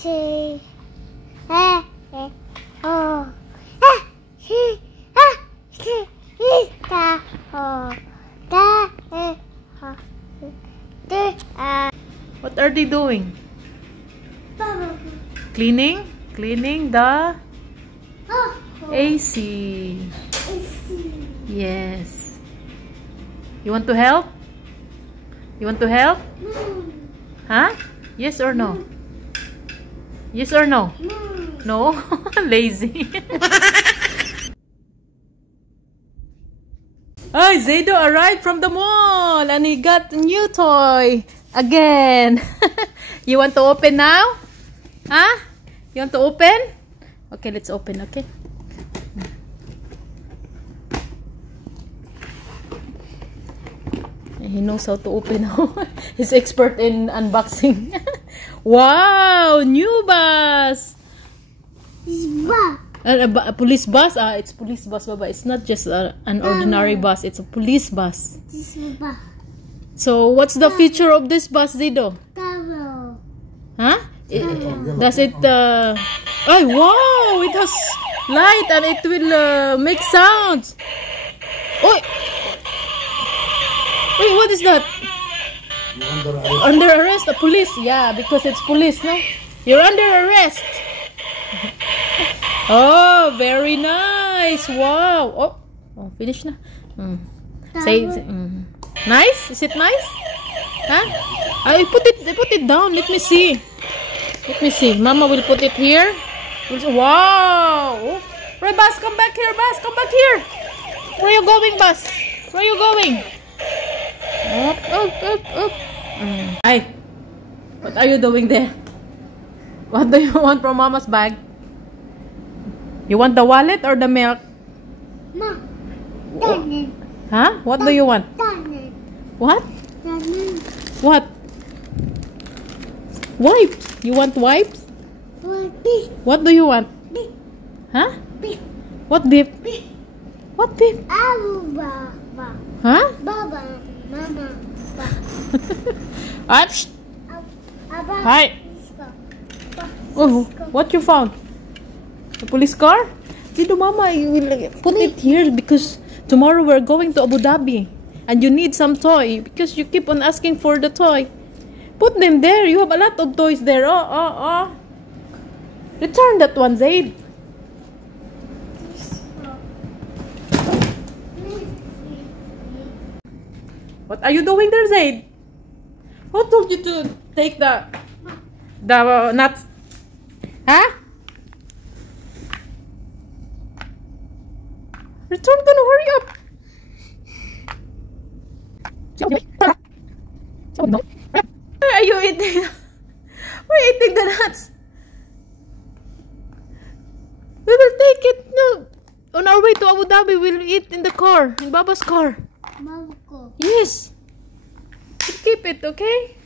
she, oh, she, is the, What are they doing? Cleaning? Cleaning the AC. Yes. You want to help? You want to help? Huh? Yes or no? Yes or no? No? Lazy. Oh, Zaydo arrived from the mall and he got a new toy again. You want to open now? Huh? You want to open? Okay, let's open, okay? He knows how to open. He's expert in unboxing. Wow, new bus. A police bus? It's police bus, Baba. It's not just an ordinary bus. It's a police bus. So, what's the feature of this bus, Zido? Huh? Does it... Oh, wow! It has light and it will make sounds. Oh! Wait, what is that? Under arrest? A police? Yeah, because it's police, no? You're under arrest. Oh, very nice. Wow. Oh, finish na. Say, nice? Is it nice? Huh? I put it down. Let me see. Let me see. Mama will put it here. Wow. Right, Bus, come back here, Bus. Come back here. Where are you going, Bus? Where are you going? Up. Hi. What are you doing there? What do you want from Mama's bag? You want the wallet or the milk? Huh? What do you want? What? What? Wipes. You want wipes? What do you want? Huh? What beef? What beef? Huh? Hi. Oh, what you found? A police car? Zido, Mama, you will put it here because tomorrow we're going to Abu Dhabi and you need some toy because you keep on asking for the toy. Put them there. You have a lot of toys there. Oh. Return that one, Zaid. What are you doing there, Zaid? Who told you to take the nuts? Huh? Return, gonna hurry up. Why are you eating? Why are you eating the nuts? We will take it. No, on our way to Abu Dhabi, we'll eat in the car, in Baba's car. Yes. Keep it, okay?